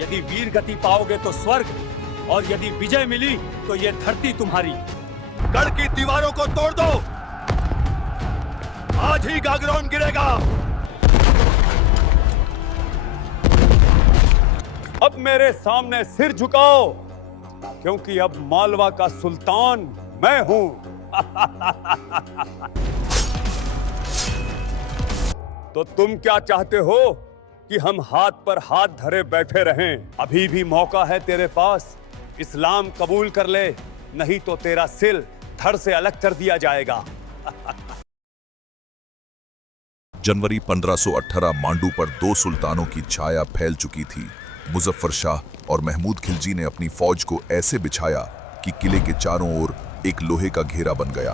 यदि वीर गति पाओगे तो स्वर्ग, और यदि विजय मिली तो ये धरती तुम्हारी। गढ़ की दीवारों को तोड़ दो, आज ही गागरौन गिरेगा। अब मेरे सामने सिर झुकाओ, क्योंकि अब मालवा का सुल्तान मैं हूं। तो तुम क्या चाहते हो कि हम हाथ पर हाथ धरे बैठे रहें? अभी भी मौका है तेरे पास, इस्लाम कबूल कर ले, नहीं तो तेरा सिर धड़ से अलग कर दिया जाएगा। जनवरी 1518 मांडू पर दो सुल्तानों की छाया फैल चुकी थी। मुजफ्फर शाह और महमूद खिलजी ने अपनी फौज को ऐसे बिछाया कि किले के चारों ओर एक लोहे का घेरा बन गया।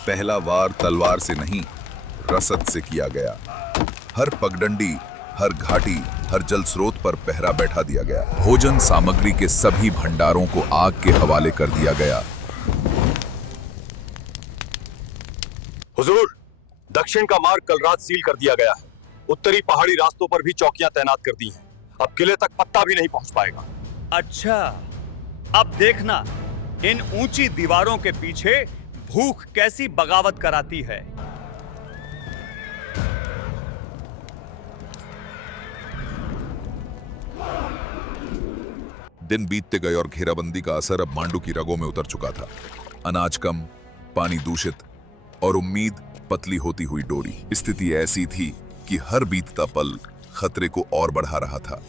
पहला वार तलवार से नहीं, रसद से किया गया। हर पगडंडी, हर घाटी, हर जल स्रोत पर पहरा बैठा दिया गया। भोजन सामग्री के सभी भंडारों को आग के हवाले कर दिया गया। हुजूर, दक्षिण का मार्ग कल रात सील कर दिया गया है। उत्तरी पहाड़ी रास्तों पर भी चौकियां तैनात कर दी हैं। अब किले तक पत्ता भी नहीं पहुंच पाएगा। अच्छा, अब देखना इन ऊंची दीवारों के पीछे भूख कैसी बगावत कराती है। दिन बीतते गए और घेराबंदी का असर अब मांडू की रगों में उतर चुका था। अनाज कम, पानी दूषित और उम्मीद पतली होती हुई डोरी। स्थिति ऐसी थी कि हर बीतता पल खतरे को और बढ़ा रहा था।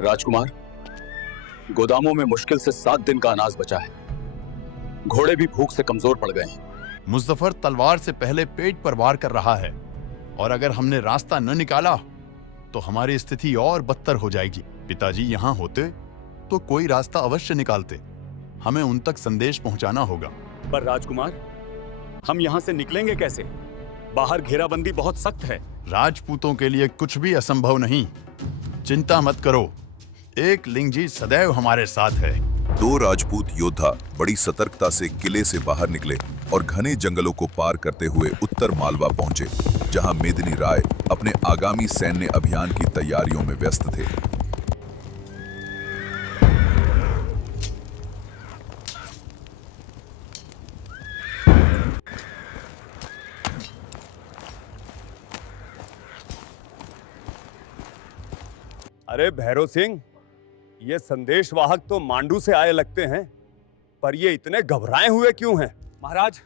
राजकुमार, गोदामों में मुश्किल से 7 दिन का अनाज बचा है। घोड़े भी भूख से कमजोर पड़ गए हैं। मुजफ्फर तलवार से पहले पेट पर वार कर रहा है, और अगर हमने रास्ता न निकाला तो हमारी स्थिति और बदतर हो जाएगी। पिताजी यहाँ होते तो कोई रास्ता अवश्य निकालते। हमें उन तक संदेश पहुंचाना होगा। पर राजकुमार, हम यहाँ से निकलेंगे कैसे? बाहर घेराबंदी बहुत सख्त है। राजपूतों के लिए कुछ भी असंभव नहीं। चिंता मत करो, एक लिंगजी सदैव हमारे साथ है। दो राजपूत योद्धा बड़ी सतर्कता से किले से बाहर निकले और घने जंगलों को पार करते हुए उत्तर मालवा पहुंचे, जहां मेदिनी राय अपने आगामी सैन्य अभियान की तैयारियों में व्यस्त थे। अरे भैरव सिंह, ये संदेशवाहक तो मांडू से आए लगते हैं, पर ये इतने घबराए हुए क्यों हैं? महाराज,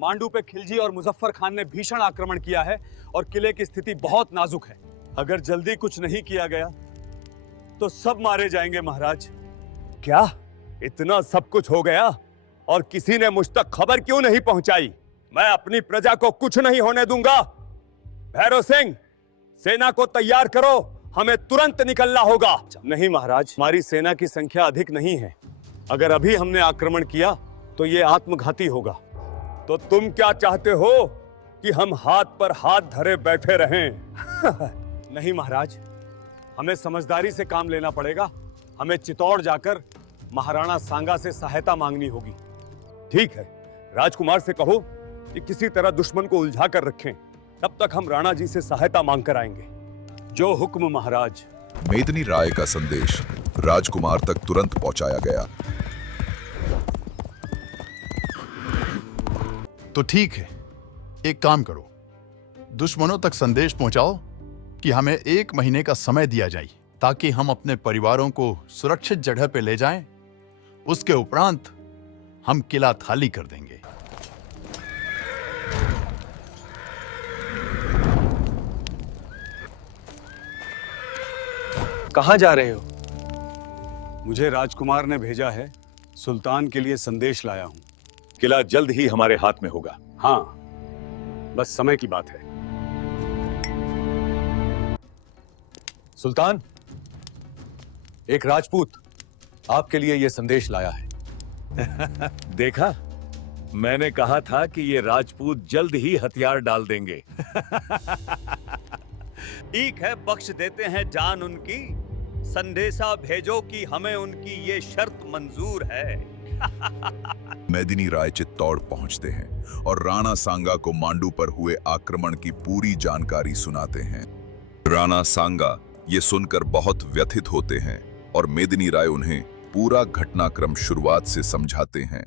मांडू पे खिलजी और मुजफ्फर खान ने भीषण आक्रमण किया है और किले की स्थिति बहुत नाजुक है। अगर जल्दी कुछ नहीं किया गया तो सब मारे जाएंगे महाराज। क्या इतना सब कुछ हो गया और किसी ने मुझ तक खबर क्यों नहीं पहुंचाई? मैं अपनी प्रजा को कुछ नहीं होने दूंगा। भैरव सिंह, सेना को तैयार करो, हमें तुरंत निकलना होगा। नहीं महाराज, हमारी सेना की संख्या अधिक नहीं है। अगर अभी हमने आक्रमण किया तो ये आत्मघाती होगा। तो तुम क्या चाहते हो कि हम हाथ पर हाथ धरे बैठे रहें? नहीं महाराज, हमें समझदारी से काम लेना पड़ेगा। हमें चित्तौड़ जाकर महाराणा सांगा से सहायता मांगनी होगी। ठीक है, राजकुमार से कहो कि किसी तरह दुश्मन को उलझा कर रखें, तब तक हम राणा जी से सहायता मांग कर आएंगे। जो हुक्म महाराज। मेदिनी राय का संदेश राजकुमार तक तुरंत पहुंचाया गया। तो ठीक है, एक काम करो, दुश्मनों तक संदेश पहुंचाओ कि हमें 1 महीने का समय दिया जाए, ताकि हम अपने परिवारों को सुरक्षित जगह पे ले जाएं। उसके उपरांत हम किला खाली कर देंगे। कहां जा रहे हो? मुझे राजकुमार ने भेजा है, सुल्तान के लिए संदेश लाया हूं। किला जल्द ही हमारे हाथ में होगा। हाँ, बस समय की बात है। सुल्तान, एक राजपूत आपके लिए यह संदेश लाया है। देखा, मैंने कहा था कि ये राजपूत जल्द ही हथियार डाल देंगे। ठीक है, बख्श देते हैं जान उनकी। संदेशा भेजो कि हमें उनकी ये शर्त मंजूर है। मेदिनी राय चित्तौड़ पहुंचते हैं और राणा सांगा को मांडू पर हुए आक्रमण की पूरी जानकारी सुनाते हैं। राणा सांगा ये सुनकर बहुत व्यथित होते हैं और मेदिनी राय उन्हें पूरा घटनाक्रम शुरुआत से समझाते हैं।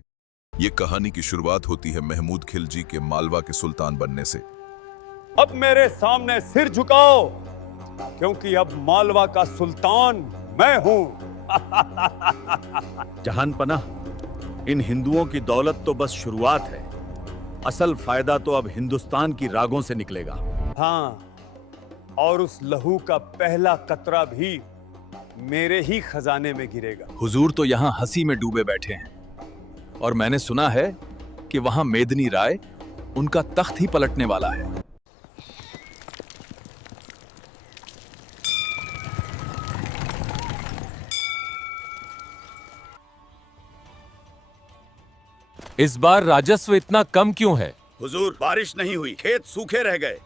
ये कहानी की शुरुआत होती है महमूद खिलजी के मालवा के सुल्तान बनने से। अब मेरे सामने सिर झुकाओ, क्योंकि अब मालवा का सुल्तान मैं हूं। जहानपना, इन हिंदुओं की दौलत तो बस शुरुआत है। असल फायदा तो अब हिंदुस्तान की रागों से निकलेगा। हाँ, और उस लहू का पहला कतरा भी मेरे ही खजाने में गिरेगा। हुजूर तो यहाँ हंसी में डूबे बैठे हैं और मैंने सुना है कि वहां मेदिनी राय उनका तख्त ही पलटने वाला है। इस बार राजस्व इतना कम क्यों है? हुजूर, बारिश नहीं हुई, खेत सूखे रह गए।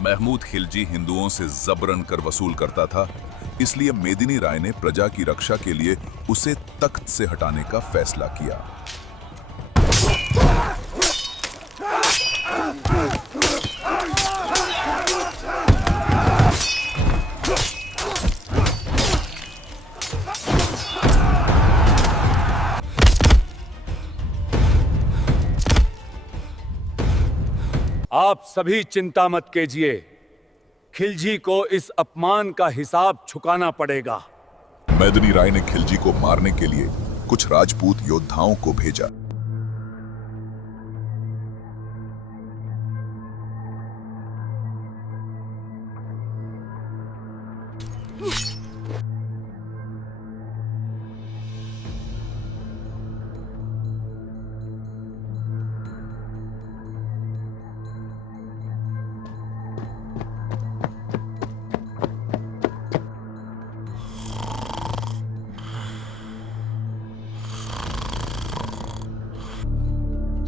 महमूद खिलजी हिंदुओं से जबरन कर वसूल करता था, इसलिए मेदिनी राय ने प्रजा की रक्षा के लिए उसे तख्त से हटाने का फैसला किया। आप सभी चिंता मत कीजिए, खिलजी को इस अपमान का हिसाब चुकाना पड़ेगा। मेदिनी राय ने खिलजी को मारने के लिए कुछ राजपूत योद्धाओं को भेजा।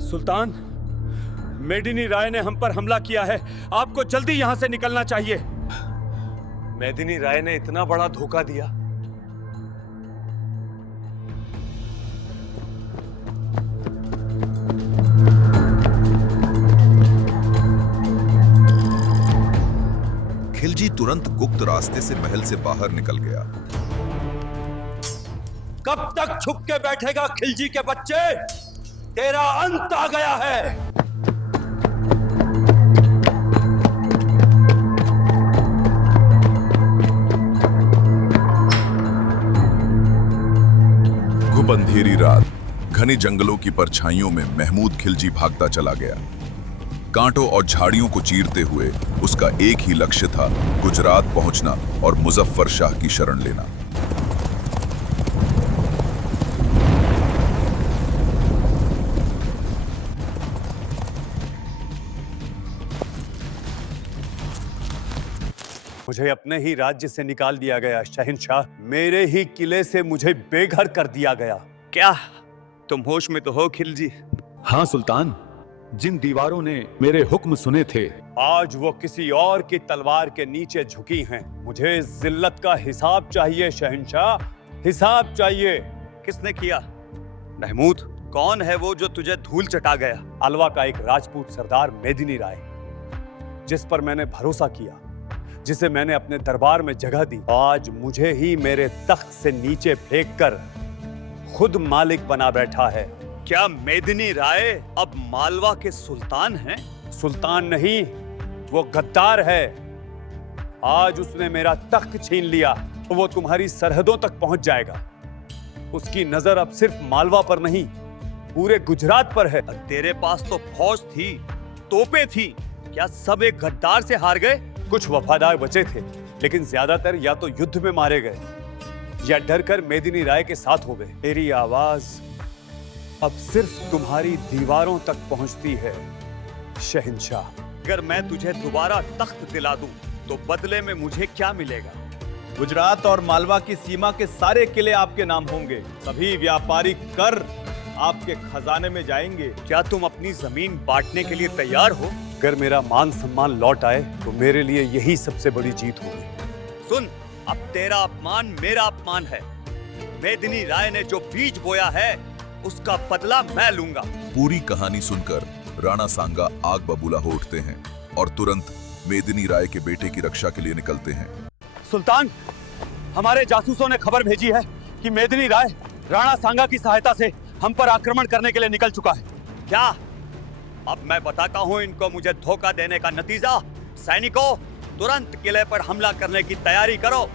सुल्तान, मेदिनी राय ने हम पर हमला किया है। आपको जल्दी यहां से निकलना चाहिए। मेदिनी राय ने इतना बड़ा धोखा दिया। खिलजी तुरंत गुप्त रास्ते से महल से बाहर निकल गया। कब तक छुप के बैठेगा खिलजी के बच्चे? तेरा अंत आ गया है। घुप अंधेरी रात, घने जंगलों की परछाइयों में महमूद खिलजी भागता चला गया। कांटों और झाड़ियों को चीरते हुए उसका एक ही लक्ष्य था, गुजरात पहुंचना और मुजफ्फर शाह की शरण लेना। मुझे अपने ही राज्य से निकाल दिया गया शहंशाह। मेरे ही किले से मुझे बेघर कर दिया गया। क्या तुम होश में तो हो खिलजी? हाँ सुल्तान, जिन दीवारों ने मेरे हुक्म सुने थे, आज वो किसी और की तलवार के नीचे झुकी हैं। मुझे जिल्लत का हिसाब चाहिए शहंशाह, हिसाब चाहिए। किसने किया? महमूद, कौन है वो जो तुझे धूल चटा गया? अलवा का एक राजपूत सरदार मेदिनी राय, जिस पर मैंने भरोसा किया, जिसे मैंने अपने दरबार में जगह दी, आज मुझे ही मेरे तख्त से नीचे फेंककर खुद मालिक बना बैठा है। क्या मेदिनी राय अब मालवा के सुल्तान हैं? सुल्तान नहीं, वो गद्दार है। आज उसने मेरा तख्त छीन लिया तो वो तुम्हारी सरहदों तक पहुंच जाएगा। उसकी नजर अब सिर्फ मालवा पर नहीं, पूरे गुजरात पर है। तेरे पास तो फौज थी, तोपें थी, क्या सब एक गद्दार से हार गए? कुछ वफादार बचे थे, लेकिन ज्यादातर या तो युद्ध में मारे गए या डर कर मेदिनी राय के साथ हो गए। तेरी आवाज अब सिर्फ तुम्हारी दीवारों तक पहुंचती है शहंशाह। अगर मैं तुझे दोबारा तख्त दिला दूं, तो बदले में मुझे क्या मिलेगा? गुजरात और मालवा की सीमा के सारे किले आपके नाम होंगे। सभी व्यापारिक कर आपके खजाने में जाएंगे। क्या तुम अपनी जमीन बांटने के लिए तैयार हो? अगर मेरा मान सम्मान लौट आए तो मेरे लिए यही सबसे बड़ी जीत होगी। सुन, अब तेरा अपमान मेरा अपमान है। मेदिनी राय ने जो बीज बोया है, उसका बदला मैं लूंगा। पूरी कहानी सुनकर राणा सांगा आग बबूला हो उठते हैं और तुरंत मेदिनी राय के बेटे की रक्षा के लिए निकलते हैं। सुल्तान, हमारे जासूसों ने खबर भेजी है कि मेदिनी राय राणा सांगा की सहायता से हम पर आक्रमण करने के लिए निकल चुका है। क्या? अब मैं बताता हूं इनको मुझे धोखा देने का नतीजा। सैनिकों, तुरंत किले पर हमला करने की तैयारी करो।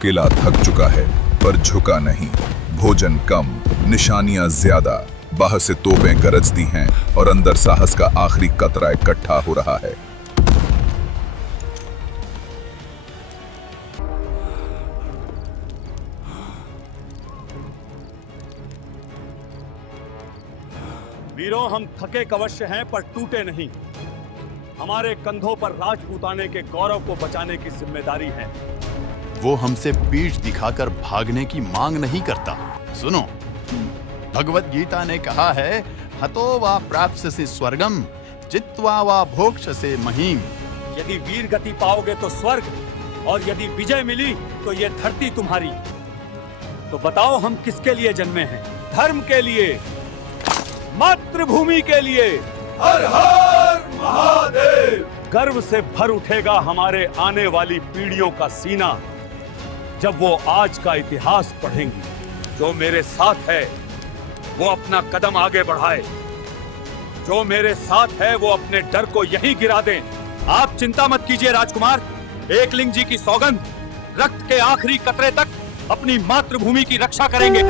किला थक चुका है पर झुका नहीं। भोजन कम, निशानियां ज्यादा, बाहर से तोपें गरजती हैं और अंदर साहस का आखिरी कतरा इकट्ठा हो रहा है। वीरों, हम थके अवश्य हैं पर टूटे नहीं। हमारे कंधों पर राजपूताने के गौरव को बचाने की जिम्मेदारी है। वो हमसे पीठ दिखाकर भागने की मांग नहीं करता। सुनो, भगवत गीता ने कहा है, हतो वा प्राप्स्यसि स्वर्गम जित्वा वा भोक्ष्यसे महीम। यदि वीर गति पाओगे तो स्वर्ग, और यदि विजय मिली तो ये धरती तुम्हारी। तो बताओ, हम किसके लिए जन्मे हैं? धर्म के लिए, मातृभूमि के लिए। हर हर महादेव। गर्व से भर उठेगा हमारे आने वाली पीढ़ियों का सीना जब वो आज का इतिहास पढ़ेंगी। जो मेरे साथ है वो अपना कदम आगे बढ़ाए, जो मेरे साथ है वो अपने डर को यहीं गिरा दें। आप चिंता मत कीजिए राजकुमार, एकलिंग जी की सौगंध, रक्त के आखिरी कतरे तक अपनी मातृभूमि की रक्षा करेंगे।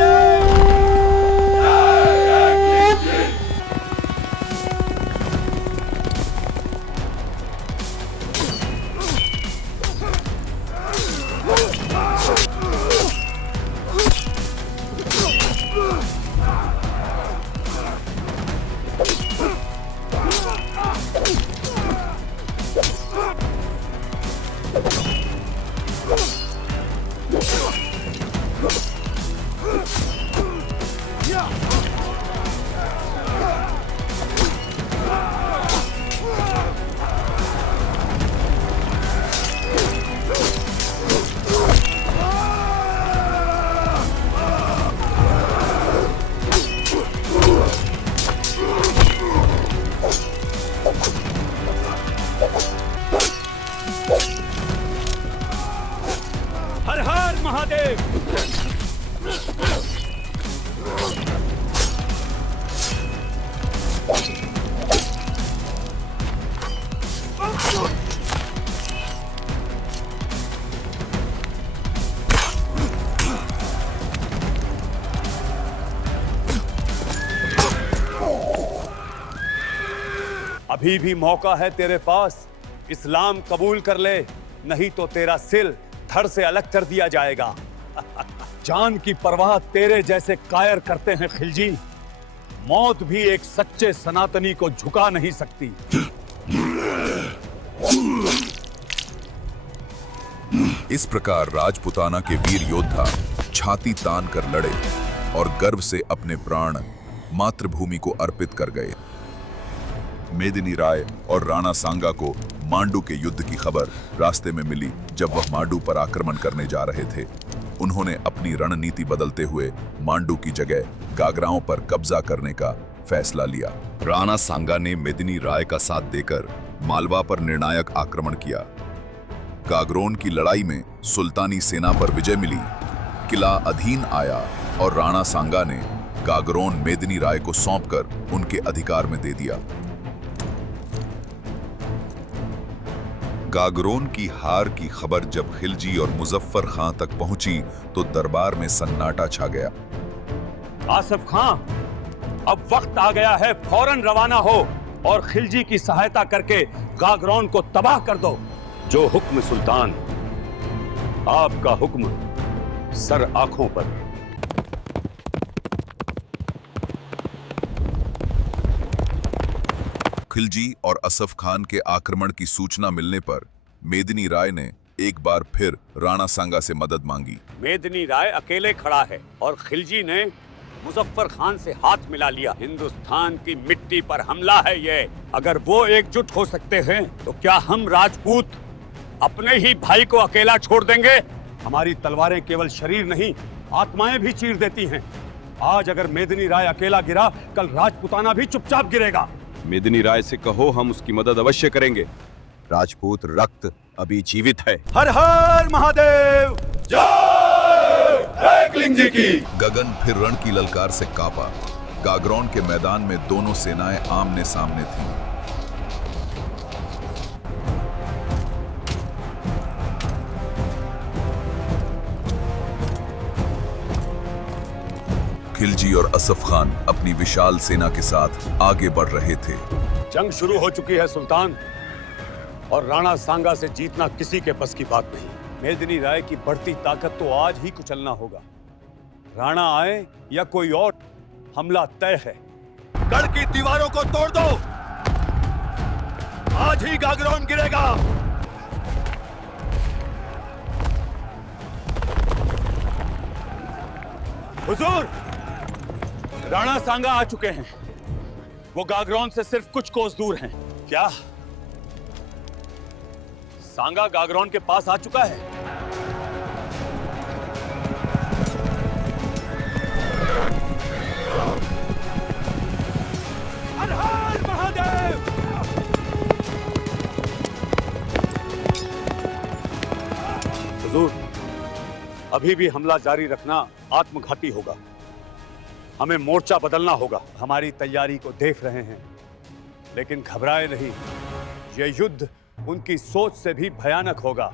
हर हर महादेव। अभी भी मौका है तेरे पास। इस्लाम कबूल कर ले, नहीं तो तेरा सिर धड़ से अलग कर दिया जाएगा। जान की परवाह तेरे जैसे कायर करते हैं खिलजी। मौत भी एक सच्चे सनातनी को झुका नहीं सकती। इस प्रकार राजपुताना के वीर योद्धा छाती तान कर लड़े और गर्व से अपने प्राण मातृभूमि को अर्पित कर गए। मेदिनी राय और राणा सांगा को मांडू के युद्ध की खबर रास्ते में मिली जब वह मांडू पर आक्रमण करने जा रहे थे। उन्होंने अपनी रणनीति बदलते हुए मांडू की जगह गागराओं पर कब्जा करने का फैसला लिया। राणा सांगा ने मेदिनी राय का साथ देकर मालवा पर निर्णायक आक्रमण किया। गागरोन की लड़ाई में सुल्तानी सेना पर विजय मिली, किला अधीन आया और राणा सांगा ने गागरोन मेदिनी राय को सौंपकर उनके अधिकार में दे दिया। गागरोन की हार की खबर जब खिलजी और मुजफ्फर खां तक पहुंची तो दरबार में सन्नाटा छा गया। आसिफ खां, अब वक्त आ गया है, फौरन रवाना हो और खिलजी की सहायता करके गागरौन को तबाह कर दो। जो हुक्म सुल्तान, आपका हुक्म सर आंखों पर। खिलजी और असफ खान के आक्रमण की सूचना मिलने पर मेदिनी राय ने एक बार फिर राणा सांगा से मदद मांगी। मेदिनी राय अकेले खड़ा है और खिलजी ने मुजफ्फर खान से हाथ मिला लिया। हिंदुस्तान की मिट्टी पर हमला है ये। अगर वो एकजुट हो सकते हैं तो क्या हम राजपूत अपने ही भाई को अकेला छोड़ देंगे? हमारी तलवारें केवल शरीर नहीं, आत्माएं भी चीर देती हैं। आज अगर मेदिनी राय अकेला गिरा, कल राजपूताना भी चुपचाप गिरेगा। मेदिनी राय से कहो, हम उसकी मदद अवश्य करेंगे। राजपूत रक्त अभी जीवित है। हर हर महादेव। जी की। गगन फिर रण की ललकार से कांपा। गागरौन के मैदान में दोनों सेनाएं आमने सामने थीं। खिलजी और असफ खान अपनी विशाल सेना के साथ आगे बढ़ रहे थे। जंग शुरू हो चुकी है सुल्तान, और राणा सांगा से जीतना किसी के बस की बात नहीं। मेदिनी राय की बढ़ती ताकत तो आज ही कुचलना होगा। राणा आए या कोई और, हमला तय है। गढ़ की दीवारों को तोड़ दो, आज ही गागरौन गिरेगा। हुजूर, राणा सांगा आ चुके हैं। वो गागरौन से सिर्फ कुछ कोस दूर हैं। क्या सांगा गागरौन के पास आ चुका है? हर हर महादेव। हुजूर, अभी भी हमला जारी रखना आत्मघाती होगा। हमें मोर्चा बदलना होगा। हमारी तैयारी को देख रहे हैं, लेकिन घबराए नहीं। यह युद्ध उनकी सोच से भी भयानक होगा।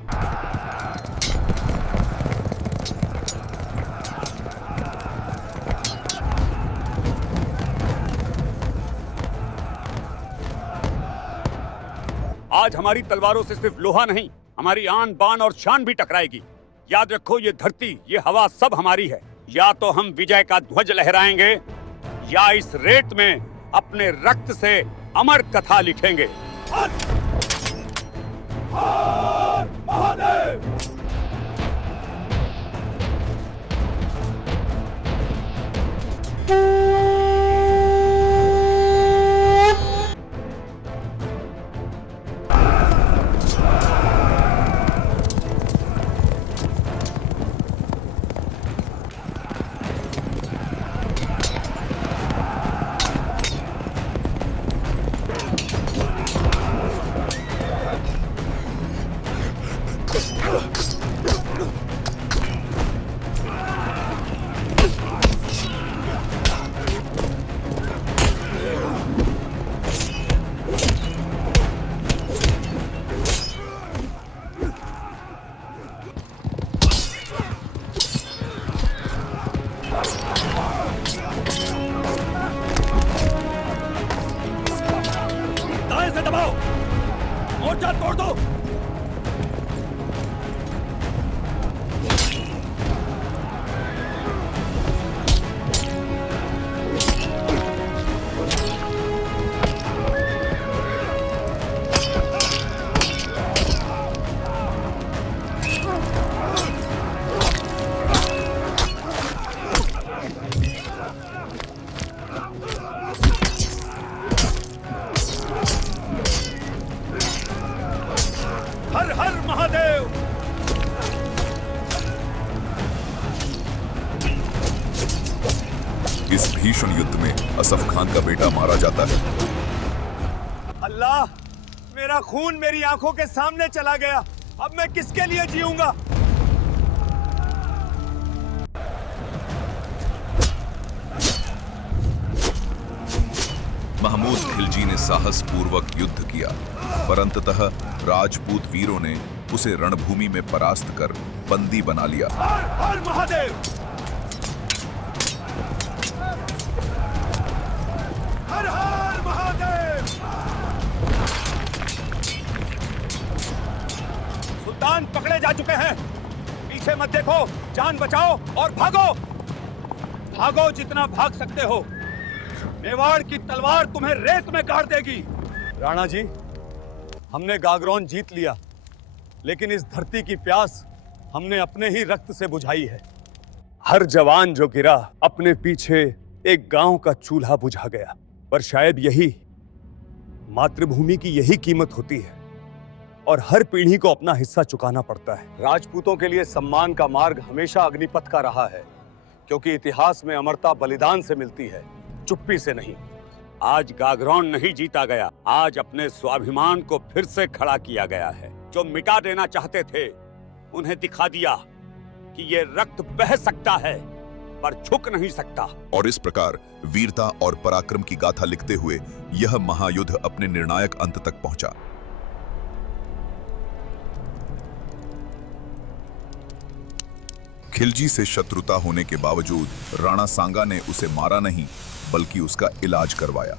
आज हमारी तलवारों से सिर्फ लोहा नहीं, हमारी आन बान और शान भी टकराएगी। याद रखो, ये धरती, ये हवा सब हमारी है। या तो हम विजय का ध्वज लहराएंगे या इस रेत में अपने रक्त से अमर कथा लिखेंगे। मोर्चा तोड़ दो। हर हर महादेव। इस भीषण युद्ध में असफ खान का बेटा मारा जाता है। अल्लाह, मेरा खून मेरी आंखों के सामने चला गया। अब मैं किसके लिए जीऊंगा? महमूद खिलजी ने साहस पूर्वक युद्ध किया, पर अंततः राजपूत वीरों ने उसे रणभूमि में परास्त कर बंदी बना लिया। हर हर महादेव। हर हर महादेव। सुल्तान पकड़े जा चुके हैं। पीछे मत देखो, जान बचाओ और भागो। भागो जितना भाग सकते हो। मेवाड़ की तलवार तुम्हें रेत में गाड़ देगी। राणा जी, हमने गागरौन जीत लिया, लेकिन इस धरती की प्यास हमने अपने ही रक्त से बुझाई है। हर जवान जो गिरा अपने पीछे एक गांव का चूल्हा बुझा गया। पर शायद यही मातृभूमि की यही कीमत होती है और हर पीढ़ी को अपना हिस्सा चुकाना पड़ता है। राजपूतों के लिए सम्मान का मार्ग हमेशा अग्निपथ का रहा है, क्योंकि इतिहास में अमरता बलिदान से मिलती है, चुप्पी से नहीं। आज गागरौन नहीं जीता गया, आज अपने स्वाभिमान को फिर से खड़ा किया गया है। जो मिटा देना चाहते थे उन्हें दिखा दिया कि ये रक्त बह सकता है पर झुक नहीं सकता। और इस प्रकार वीरता और पराक्रम की गाथा लिखते हुए यह महायुद्ध अपने निर्णायक अंत तक पहुंचा। खिलजी से शत्रुता होने के बावजूद राणा सांगा ने उसे मारा नहीं, बल्कि उसका इलाज करवाया।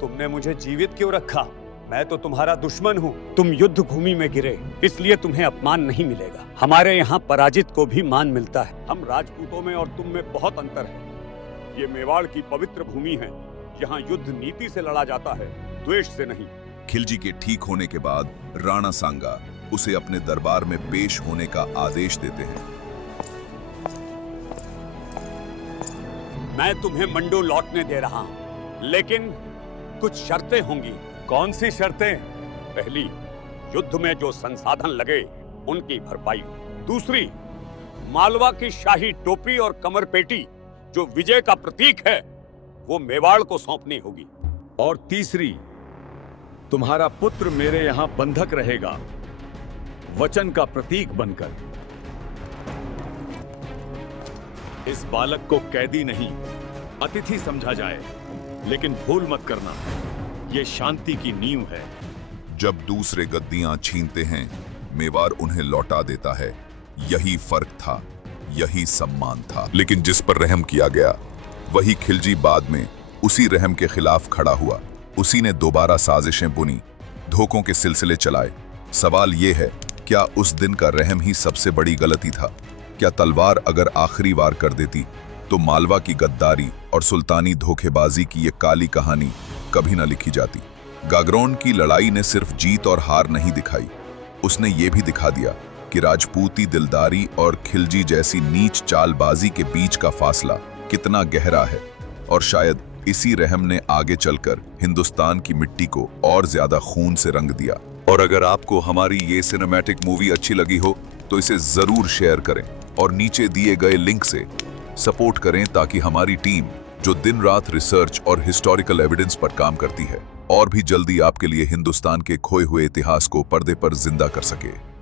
तुमने मुझे जीवित क्यों रखा? मैं तो तुम्हारा दुश्मन हूँ। तुम युद्ध भूमि में गिरे, इसलिए तुम्हें अपमान नहीं मिलेगा। हमारे यहाँ पराजित को भी मान मिलता है। हम राजपूतों में और तुम में बहुत अंतर है। ये मेवाड़ की पवित्र भूमि है, यहाँ युद्ध नीति से लड़ा जाता है, द्वेष से नहीं। खिलजी के ठीक होने के बाद राणा सांगा उसे अपने दरबार में पेश होने का आदेश देते हैं। मैं तुम्हें मंडो लौटने दे रहा हूं, लेकिन कुछ शर्तें होंगी। कौन सी शर्तें? पहली, युद्ध में जो संसाधन लगे उनकी भरपाई। दूसरी, मालवा की शाही टोपी और कमरपेटी जो विजय का प्रतीक है वो मेवाड़ को सौंपनी होगी। और तीसरी, तुम्हारा पुत्र मेरे यहां बंधक रहेगा, वचन का प्रतीक बनकर। इस बालक को कैदी नहीं, अतिथि समझा जाए, लेकिन भूल मत करना, ये शांति की नींव है। जब दूसरे गद्दियां छीनते हैं, मेवाड़ उन्हें लौटा देता है। यही फर्क था, यही सम्मान था। लेकिन जिस पर रहम किया गया, वही खिलजी बाद में उसी रहम के खिलाफ खड़ा हुआ। उसी ने दोबारा साजिशें बुनी, धोखों के सिलसिले चलाए। सवाल यह है, क्या उस दिन का रहम ही सबसे बड़ी गलती था? क्या तलवार अगर आखिरी वार कर देती तो मालवा की गद्दारी और सुल्तानी धोखेबाजी की ये काली कहानी कभी न लिखी जाती? गागरौन की लड़ाई ने सिर्फ जीत और हार नहीं दिखाई, उसने ये भी दिखा दिया कि राजपूती दिलदारी और खिलजी जैसी नीच चालबाजी के बीच का फासला कितना गहरा है। और शायद इसी रहम ने आगे चलकर हिंदुस्तान की मिट्टी को और ज्यादा खून से रंग दिया। और अगर आपको हमारी ये सिनेमैटिक मूवी अच्छी लगी हो तो इसे जरूर शेयर करें और नीचे दिए गए लिंक से सपोर्ट करें, ताकि हमारी टीम जो दिन रात रिसर्च और हिस्टोरिकल एविडेंस पर काम करती है और भी जल्दी आपके लिए हिंदुस्तान के खोए हुए इतिहास को पर्दे पर जिंदा कर सके।